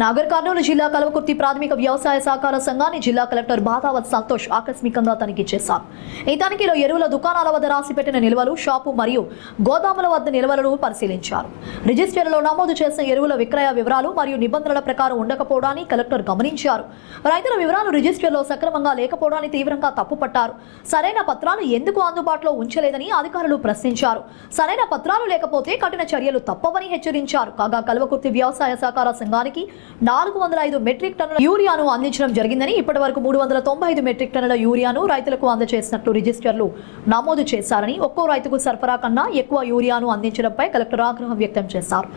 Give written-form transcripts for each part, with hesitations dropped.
నాగర్ కర్నూలు జిల్లా కల్వకుర్తి ప్రాథమిక వ్యవసాయ సహకార సంఘాన్ని జిల్లా కలెక్టర్ బాదావత్ సంతోష్ ఆకస్మికంగా తనిఖీ చేశారు. ఈ తనిఖీలో ఎరువుల దుకాణాల వద్ద రాసిపెట్టిన నిల్వలు, షాపు మరియు గోదాముల వద్ద నిల్వలను పరిశీలించారు. రిజిస్టర్లో నమోదు చేసిన ఎరువుల విక్రయ వివరాలు మరియు నిబంధనల ప్రకారం ఉండకపోవడాన్ని కలెక్టర్ గమనించారు. రైతుల వివరాలు రిజిస్టర్లో సక్రమంగా లేకపోవడాన్ని తీవ్రంగా తప్పుపట్టారు. సరైన పత్రాలు ఎందుకు అందుబాటులో ఉంచలేదని అధికారులు ప్రశ్నించారు. సరైన పత్రాలు లేకపోతే కఠిన చర్యలు తప్పవని హెచ్చరించారు. కాగా కల్వకుర్తి వ్యవసాయ సహకార సంఘానికి 405 మెట్రిక్ టన్నుల యూరియాను అందించడం జరిగిందని, ఇప్పటి వరకు 395 మెట్రిక్ టన్నుల యూరియాను రైతులకు అందజేసినట్లు రిజిస్టర్లు నమోదు చేశారని, ఒక్కో రైతుకు సరఫరా కన్నా ఎక్కువ యూరియాను అందించడంపై కలెక్టర్ ఆగ్రహం వ్యక్తం చేశారు.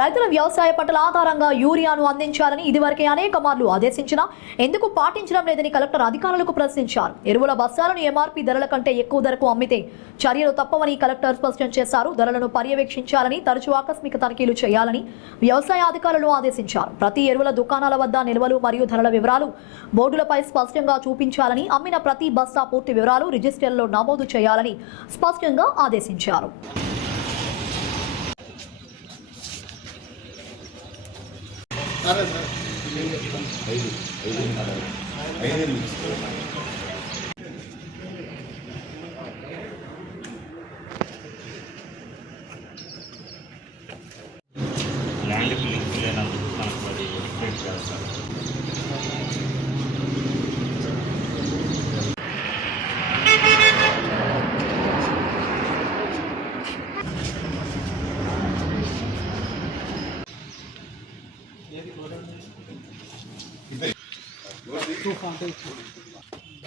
రైతుల వ్యవసాయ పట్ల ఆధారంగా యూరియాను అందించాలని ఇదివరకే అనేక మార్లు ఆదేశించినా ఎందుకు పాటించడం లేదని కలెక్టర్ అధికారులకు ప్రశ్నించారు. ఎరువుల బస్తాలను ఎంఆర్పీ ధరల కంటే ఎక్కువ ధరకు అమ్మితే చర్యలు తప్పవని కలెక్టర్ స్పష్టం చేశారు. ధరలను పర్యవేక్షించాలని, తరచూ ఆకస్మిక తనిఖీలు చేయాలని వ్యవసాయ అధికారులు ఆదేశించారు. ప్రతి ఎరువుల దుకాణాల వద్ద నిల్వలు మరియు ధరల వివరాలు బోర్డులపై స్పష్టంగా చూపించాలని, అమ్మిన ప్రతి బస్తా పూర్తి వివరాలు రిజిస్టర్లో నమోదు చేయాలని స్పష్టంగా ఆదేశించారు. ల్యాండ్కి లింక్ లేనందుకు మనకు అది రిఫ్లెక్ట్ చేస్తారు.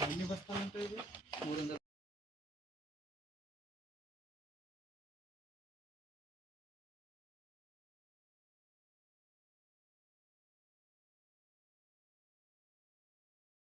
ఎన్ని బస్తాలు ఉంటాయి?